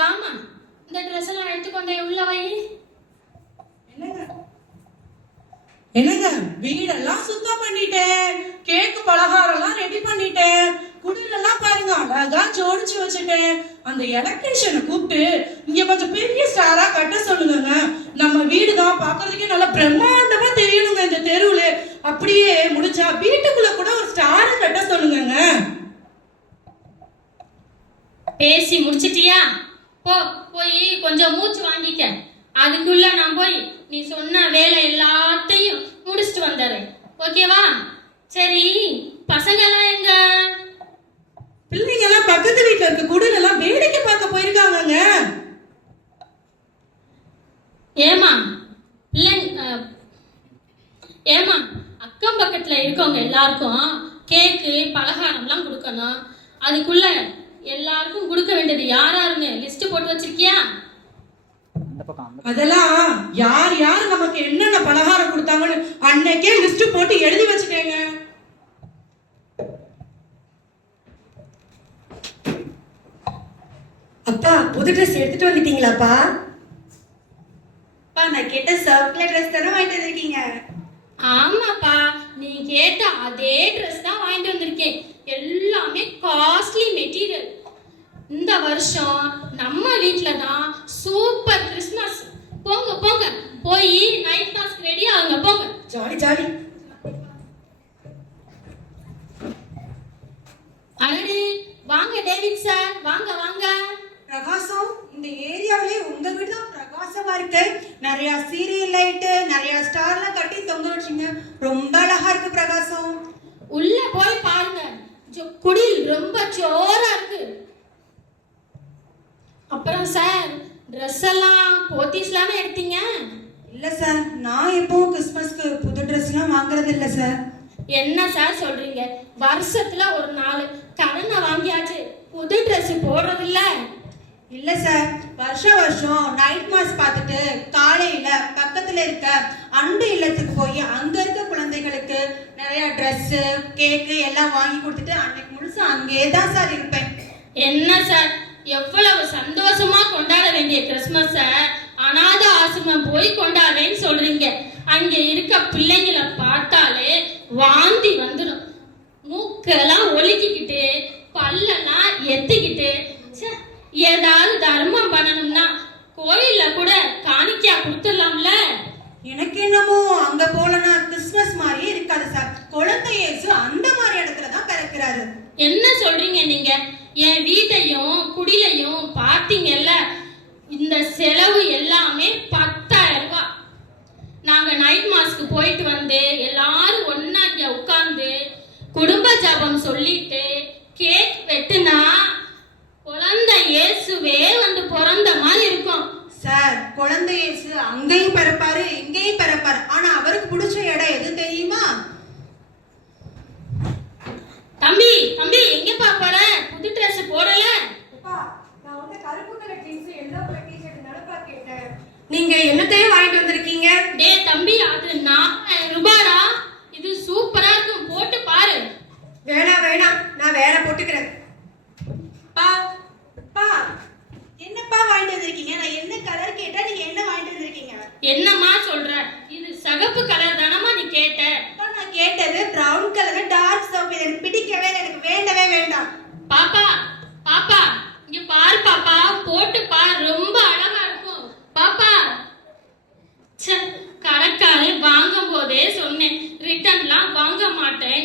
வாமா, இந்த ட்ரெஸ் எல்லாம் எடுத்துக்கொண்டே உள்ள வை. என்னங்க என்னங்க வீடெல்லாம் சுத்தம் பண்ணிட்டேன், கேக்கு பலகாரம் எல்லாம் ரெடி பண்ணிட்டேன், குடிலெல்லாம் பாருங்க அழகா ஜோடிச்சு வச்சுட்டேன். அந்த எலக்ட்ரீஷியனை கூப்பிட்டு இங்க கொஞ்சம் பெரிய ஸ்டாரா கட்ட சொல்லுங்க. நம்ம வீடுதான் பாக்குறதுக்கே நல்லா பிரம்மாண்டமா தெரியணுங்க இந்த தெருவுல. அப்படியே முடிச்சா வீட்டுக்குள்ள கூட ஒரு ஸ்டாரை கட்ட சொல்லுங்க. பேசி முடிச்சிட்டியா? போய் கொஞ்சம் மூச்சு வாங்கிக்க. அதுக்குள்ள நான் போய் நீ சொன்ன வேலை எல்லாத்தையும் முடிச்சுட்டு வந்துடுறேன். ஓகேவா? சரி, பசங்க எல்லாம் எங்க? பிள்ளைங்க எல்லாம் பக்கத்து வீட்டுல இருக்க குடிலெல்லாம் வேடிக்கை பார்க்க போயிருக்காங்க. ஏமா ஏமா, அக்கம் பக்கத்துல இருக்கவங்க எல்லாருக்கும் கேக்கு பலகாரம் எல்லாம் கொடுக்கணும். அதுக்குள்ள எல்லாருக்கும் கொடுக்க வேண்டியது யாராருன்னு லிஸ்ட் போட்டு வச்சிருக்கியா? அதெல்லாம் யார் யார் நமக்கு என்னென்ன பலகாரம் கொடுத்தாங்கன்னு அன்னைக்கே லிஸ்ட் போட்டு எழுதி வச்சுட்டேங்க. அப்பா, புது ட்ரெஸ் எடுத்துட்டு வந்துட்டீங்களாப்பா? நான் கேட்ட சர்க்குலர் ட்ரெஸ் தானே வாங்கிட்டு வந்திருக்கீங்க? ஆமாப்பா, நீ கேட்ட அதே ட்ரெஸ் தான் வாங்கிட்டு வந்திருக்கேன். எல்லாமே காஸ்ட்லி மெட்டீரியல். இந்த வருஷம் நம்ம வீட்ல தான் சூப்பர் கிறிஸ்மஸ். போங்க போங்க, போய் நைட் மாஸ்க் ரெடி ஆகுங்க. போங்க. Jolly jolly. அடடே, வாங்க டேவிட் சார், வாங்க வாங்க. பிரகாசம், இந்த ஏரியாவிலே உங்க வீடு தான் பிரகாசமா இருக்கு. நிறைய சீரியல் லைட்டு, நிறைய ஸ்டார்லாம் கட்டி தொங்க வச்சீங்க. ரொம்ப அழகா இருக்கு பிரகாசம். உள்ள போய் பாருங்க, குடில் ரொம்ப ஜோரா இருக்கு. அப்புறம் சார், ட்ரெஸ் எல்லாம் போத்தீஸ்லாமே எடுத்தீங்க? இல்ல சார், நான் எப்பவும் கிறிஸ்மஸ்க்கு புது ட்ரெஸ் எல்லாம் வாங்குறது இல்ல சார். என்ன சார் சொல்றீங்க? வருஷத்துல ஒரு நாள் கடனை வாங்கியாச்சு, புது ட்ரெஸ் போடுறது இல்ல? இல்ல சார், வருஷம் நைட் மாஸ் பார்த்துட்டு காலையில பக்கத்துல இருக்க அன்பு இல்லத்துக்கு போய் அங்க இருக்க குழந்தைகளுக்கு நிறைய ட்ரெஸ் கேக்கு எல்லாம் வாங்கி கொடுத்துட்டு அன்னைக்கு முழுசா அங்கே தான் சார் இருப்பேன். என்ன சார், எவ்வளவு சந்தோஷமா கொண்டாட வேண்டிய கிறிஸ்மஸ அநாத ஆசிரமம் போய் கொண்டாடுறேன்னு சொல்றீங்க. அங்க இருக்க பிள்ளைங்களை பார்த்தாலே வாந்தி வந்துடும். மூக்கெல்லாம் ஒலிக்கிக்கிட்டு பல்லெல்லாம் எத்திக்கிட்டு ஏதாவது தர்மம் பண்ணணும்னா கோயில்ல கூட காணிக்கையா கொடுத்துடலாம்ல. எனக்கு என்னமோ அங்க போலனா கிறிஸ்மஸ் மாதிரியே இருக்காது சார். குழந்தை இயேசு அந்த மாதிரி இடத்துல தான் பிறக்கிறாரு. என்ன சொல்றீங்க நீங்க? என் வீட்டையும் குடிலையும் பார்த்தீங்கல்ல, இந்த செலவு எல்லாமே 10,000 ரூபாய். நாங்க நைட் மாஸ்க்கு போயிட்டு வந்து எல்லாரும் ஒன்னா இங்க உட்கார்ந்து குடும்ப ஜபம் சொல்லிட்டு கேக் வெட்டுனா குழந்தை இயேசுவே வந்து பிறந்த மாதிரி இருக்கும் சார். குழந்தை இயேசு அங்கேயும் பிறப்பாரு இங்கேயும் பிறப்பாரு. ஆனா அவருக்கு பிடிச்ச இடம் எது தெரியுமா? தம்பி தம்பி, எங்கப்பா போற? புது ட்ரெஸ் போடல? நான் வந்து கருப்பு colour jeans yellow colour T-shirt நடுப்பா கேட்டேன். நீங்க என்னத்தையும் வாங்கிட்டு வந்திருக்கீங்க? டே தம்பி, அது 4,000 ரூபாடா. இது சூப்பரா இருக்கும், போட்டு பாரு. வேணாம், நான் வேற போட்டுக்கிறேன். என்னப்பா வாங்கிட்டு வந்திருக்கீங்க? நான் என்ன கலர் கேட்டா நீங்க என்ன வாங்கிட்டு வந்திருக்கீங்க? என்னம்மா சொல்ற? இது சகப்பு கலர் தானம்மா நீ கேட்ட? நான் கேட்டது பிரவுன் கலர் டார்க் சோப். எனக்கு பிடிக்கவே இல்லை, எனக்கு வேண்டவே வேண்டாம். பாப்பா பாப்பா, இங்க பாரு பாப்பா, போட்டு பாரு, ரொம்ப அழகா இருக்கும் பாப்பா. கடைக்காரன் வாங்கும் போதே சொன்னேன் ரிட்டர்ன்லாம் வாங்க மாட்டேன்.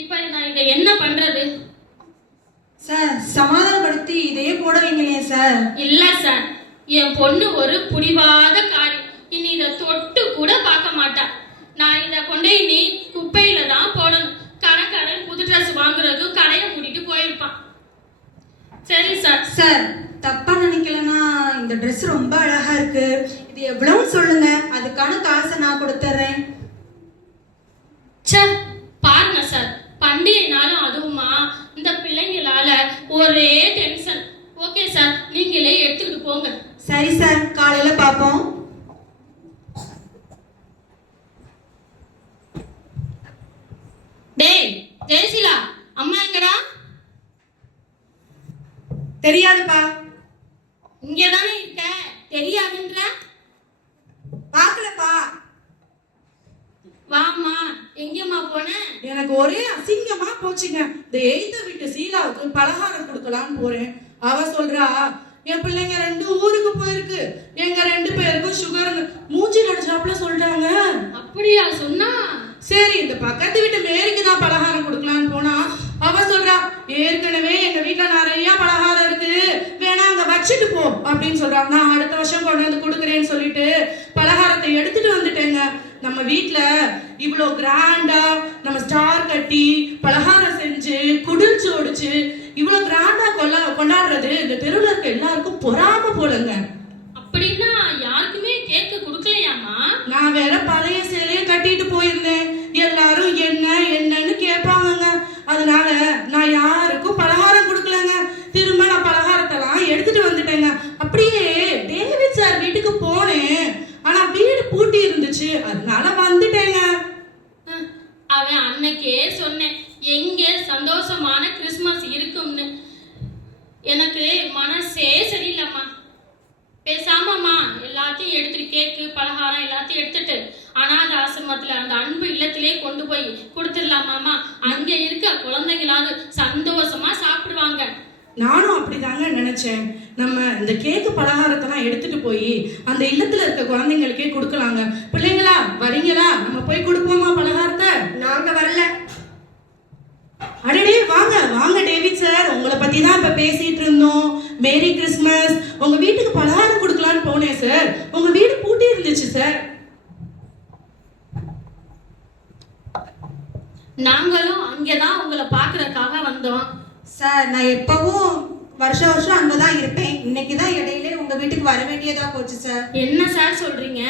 இப்ப நான் இதை என்ன பண்றது? சார், சமாதானப்படுத்தி இதையே போட வைங்களே சார். இல்ல சார், என் பொண்ணு ஒரு புடிவாத காரி. இனி இதை தொட்டு கூட பார்க்க மாட்டா. நான் இதை கொண்டே நீ குப்பையில தான் போடணும். கடைக்காரன் புது ட்ரெஸ் வாங்குறதுக்கும் கடையை மூடிட்டு போயிருப்பான். சரி சார். சார், தப்பா நினைக்கலன்னா இந்த ட்ரெஸ் ரொம்ப அழகா இருக்கு. இது எவ்வளவுன்னு சொல்லுங்க, அதுக்கான காசை நான் கொடுத்துறேன். பாருங்க சார், பண்டிகை நாளும் அதுவுமா இந்த பிள்ளைங்களால ஒரே டென்ஷன். ஓகே சார், நீங்களே எடுத்துக்கிட்டு போங்க. சரி சார், காலையில பாப்போம். டேய் ஜெயசீலா, அம்மா எங்கடா? தெரியாதுப்பா. இங்கதானே இருக்க, தெரியாதுன்ற? பாக்கலப்பா. வாம்மா. எங்கம்மா போன? எனக்கு ஒரே அசிங்கமா போச்சுங்க. இந்த எய்த வீட்டு சீலாவுக்கு பலகாரம் கொடுக்கலான்னு போறேன். அவ சொல்றா, என் பிள்ளைங்க 2 ஊருக்கு போயிருக்கு, எங்க 2 பேருக்கும் சுகர்னு மூஞ்சி நடிச்சாப்புல சொல்றாங்க. அப்படியா சொன்னா? சரி, இந்த பக்கத்து வீட்டு மேரிக்கு தான் பலகாரம் கொடுக்கலான்னு போனா அவ சொல்றா, ஏற்கனவே எங்க வீட்டுல நிறைய பலகாரம் இருக்கு, வேணா அங்க வச்சுட்டு போ அப்படின்னு சொல்றாங்க. நான் அடுத்த வருஷம் கொண்டு வந்து கொடுக்குறேன்னு சொல்லிட்டு பலகாரத்தை எடுத்துட்டு வந்துட்டேங்க. நம்ம வீட்டுல இவ்வளோ கிராண்டா நம்ம ஸ்டார் கட்டி பலகாரம் செஞ்சு குடில் சோடிச்சு இவ்வளோ கிராண்டா கொண்டாடுறது இந்த தெருவில் இருக்க எல்லாருக்கும் பொறாம போலங்க. அப்படின்னா யாருக்குமே கேக்கு கொடுக்கலையாமா? நான் வேற பழைய சேலையை கட்டிட்டு போயிருந்தேன். எல்லாரும் என்னன்னு கேட்பாங்கங்க. அதனால நான் யாருக்கும் பலகாரம் கொடுக்கலங்க. திரும்ப நான் பலகாரத்தெல்லாம் எடுத்துட்டு வந்துட்டேங்க. அப்படியே டேவிட் சார் வீட்டுக்கு போனேன். ஆனா வீடு பூட்டி இருந்துச்சு, அதனால வந்துட்டேங்க. அவன் அன்னைக்கே சொன்னேன், எங்க சந்தோஷமான கிறிஸ்மஸ் இருக்கும்னு. எனக்கு மனசே சரியில்லைம்மா. பேசாமம்மா எல்லாத்தையும் எடுத்துட்டு, கேக்கு பலகாரம் எல்லாத்தையும் எடுத்துட்டு அனாத ஆசிரமத்துல அந்த அன்பு இல்லத்திலே கொண்டு போய் கொடுத்துடலாமாமா. அங்க இருக்க குழந்தைங்களாவது சந்தோஷமா சாப்பிடுவாங்க. நானும் அப்படிதாங்க நினைச்சேன். நம்ம இந்த கேக்கு பலகாரத்தெல்லாம் எடுத்துட்டு போய் அந்த இல்லத்துல இருக்க குழந்தைங்களுக்கே கொடுக்கலாங்க. பிள்ளைங்களா வரீங்களா? நம்ம போய் கொடுப்போமா பலகாரத்தை? நாங்க வரல. அடடே, வாங்க வாங்க டேவிட் சார், உங்களை பத்தி தான் இப்ப பேசிட்டு இருந்தோம். Merry Christmas. உங்க வீட்டுக்கு பலகாரம் கொடுக்கலான்னு போனேன் சார், உங்க வீடு பூட்டி இருந்துச்சு சார். நாங்களும் அங்கதான் உங்களை பாக்குறதுக்காக வந்தோம் சார். நான் எப்பவும் வருஷம் அங்கதான் இருப்பேன். இன்னைக்குதான் இடையில உங்க வீட்டுக்கு வர வேண்டியதா போச்சு சார். என்ன சார் சொல்றீங்க?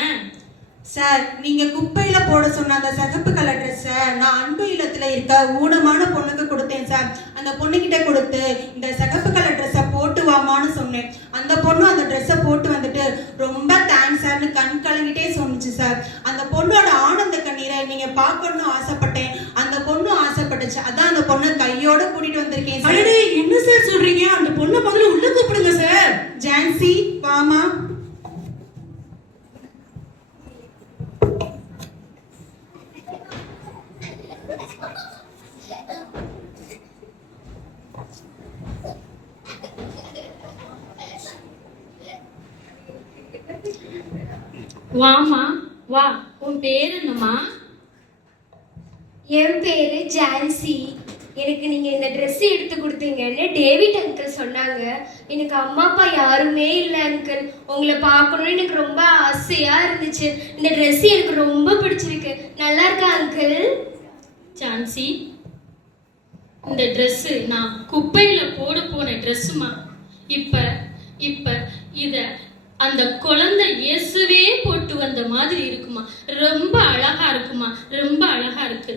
சார், நீங்க குப்பையில போட சொன்ன அந்த சிகப்பு கலர் ட்ரெஸ்ஸை நான் அன்பு இல்லத்துல இருக்க ஊனமான பொண்ணுக்கு கொடுத்தேன் சார். அந்த பொண்ணுகிட்ட கொடுத்து இந்த சிகப்பு கலர் ட்ரெஸ்ஸை போட்டு வாமான்னு சொன்னேன். அந்த பொண்ணு அந்த ட்ரெஸ்ஸை போட்டு வந்துட்டு ரொம்ப தேங்க்ஸ் சார்னு கண் கலங்கிட்டே சொன்னிச்சு சார். அந்த பொண்ணோட ஆனந்த கண்ணீரை நீங்க பார்க்கணும்னு ஆசைப்பட்டேன். அந்த பொண்ணு ஆசைப்பட்டுச்சு, அதான் அந்த பொண்ணை கையோட கூட்டிட்டு வந்திருக்கேன் சார். அடடே, என்ன சார் சொல்றீங்க? அந்த பொண்ணை முதல்ல உள்ள கூப்பிடுங்க சார். ஜான்சி, வாமா. வாமா வா. உன் பேர் என்னம்மா? என் பேரு ஜான்சி. எனக்கு நீங்க இந்த ட்ரெஸ் எடுத்து கொடுத்தீங்கன்னு டேவிட் அங்கிள் சொன்னாங்க. எனக்கு அம்மா அப்பா யாருமே இல்லை அங்கிள். உங்களை பார்க்கணும்னு எனக்கு ரொம்ப ஆசையா இருந்துச்சு. இந்த ட்ரெஸ் எனக்கு ரொம்ப பிடிச்சிருக்கு. நல்லா இருக்கா அங்கிள்? ஜான்சி, இந்த ட்ரெஸ் நான் குப்பையில போட போன ட்ரெஸ்ஸுமா. இப்ப இத அந்த குழந்தை இயேசுவே போட்டு வந்த மாதிரி இருக்குமா. ரொம்ப அழகா இருக்குமா, ரொம்ப அழகா இருக்கு.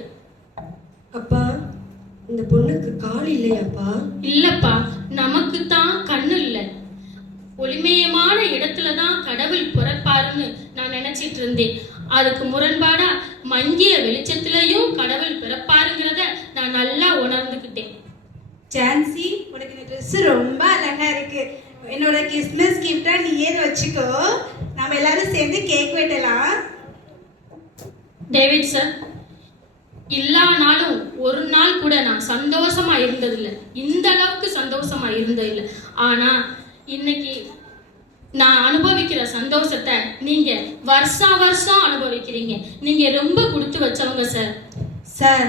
அப்பா, இந்த பொண்ணுக்கு கால் இல்லையாப்பா? இல்லப்பா, நமக்கு தான் கண்ணு இல்ல. ஒளிமயமான இடத்துலதான் கடவுள் பிறப்பாருன்னு நான் நினைச்சிட்டு இருந்தேன். அதுக்கு முரண்பாடா மங்கிய வெளிச்சத்திலையும் கடவுள் பிறப்பாருங்கிறத நான் நல்லா உணர்ந்துகிட்டேன். ஜான்சி, உனக்கு இந்த ட்ரெஸ் ரொம்ப அழகா இருக்கு. என்னோட கிறிஸ்மஸ் கிஃப்டா நீ ஏன் வச்சுக்கோ. நாம எல்லாரும் சேர்ந்து கேக் வெட்டலாம். டேவிட் சார், எல்லா நாளும் ஒரு நாள் கூட நான் சந்தோஷமா இருந்ததில்லை. இந்த அளவுக்கு சந்தோஷமா இருந்ததில்லை. ஆனா இன்னைக்கு நான் அனுபவிக்கிற சந்தோஷத்தை நீங்க வருஷம் அனுபவிக்கிறீங்க. நீங்க ரொம்ப கொடுத்து வச்சவங்க சார். சார்,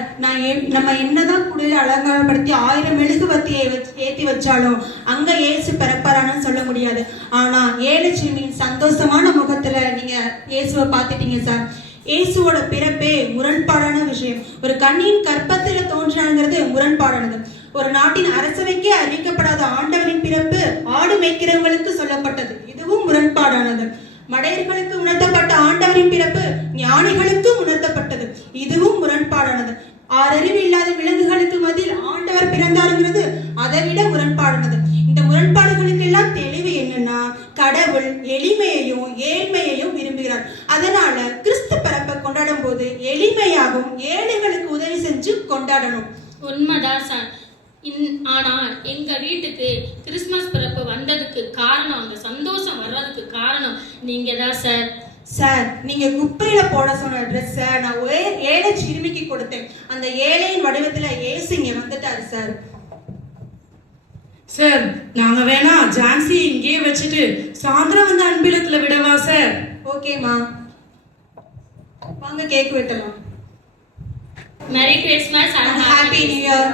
நம்ம என்னதான் குடியில அலங்காரப்படுத்தி 1000 மெழுகுவர்த்தியை ஏத்தி வச்சாலும் அங்க இயேசு பிறப்பாரான்னு சொல்ல முடியாது. ஆனா ஏழு சிறுமியின் சந்தோஷமான முகத்துல நீங்க இயேசுவை பார்த்துட்டீங்க சார். இயேசுவோட பிறப்பே முரண்பாடான விஷயம். ஒரு கண்ணின் கற்பத்தில தோன்றினாங்கிறது முரண்பாடானது. ஒரு நாட்டின் அரசவைக்கே அறிவிக்கப்படாத ஆண்டவரின் பிறப்பு ஆடு மேய்க்கிறவங்களுக்கு சொல்லப்பட்டது. இதுவும் முரண்பாடானது. மடையர்களுக்கு உணர்த்தப்பட்ட ஆண்டவரின் பிறப்பு ஞானிகளுக்கு உணர்த்தப்பட்டது. இதுவும் முரண்பாடானது. 6 அறிவு இல்லாத விலங்குகளுக்கு மத்தியில் ஆண்டவர் பிறந்தாருங்கிறது அதை விட முரண்பாடானது. இந்த முரண்பாடுகளுக்கு எல்லாம் தெளிவு என்னன்னா, கடவுள் எளிமையையும் ஏழ்மையையும் விரும்புகிறார். அதனால கிறிஸ்து பிறப்பை கொண்டாடும் போது எளிமையாகவும் ஏழைகளுக்கு உதவி செஞ்சு கொண்டாடணும். உண்மைதான் சார். ஆனா எங்க வீட்டுக்கு கிறிஸ்மஸ் பிறப்பு வந்ததுக்கு காரணம், அந்த சந்தோஷம் வர்றதுக்கு காரணம் நீங்க தான் சார். சார், நீங்க குப்பையில போட சொன்ன ட்ரெஸ்ஸை நான் ஒரே ஏழை சிறுமிக்கு கொடுத்தேன். அந்த ஏழையின் வடிவத்துல இயேசு இங்க வந்துட்டாரு சார். சார், நாங்க வேணா ஜான்சி இங்கேயே வச்சுட்டு சாயந்தரம் வந்து அன்பிலத்துல விடவா சார்? ஓகேமா, வாங்க கேக் வெட்டலாம். Merry Christmas and happy new year.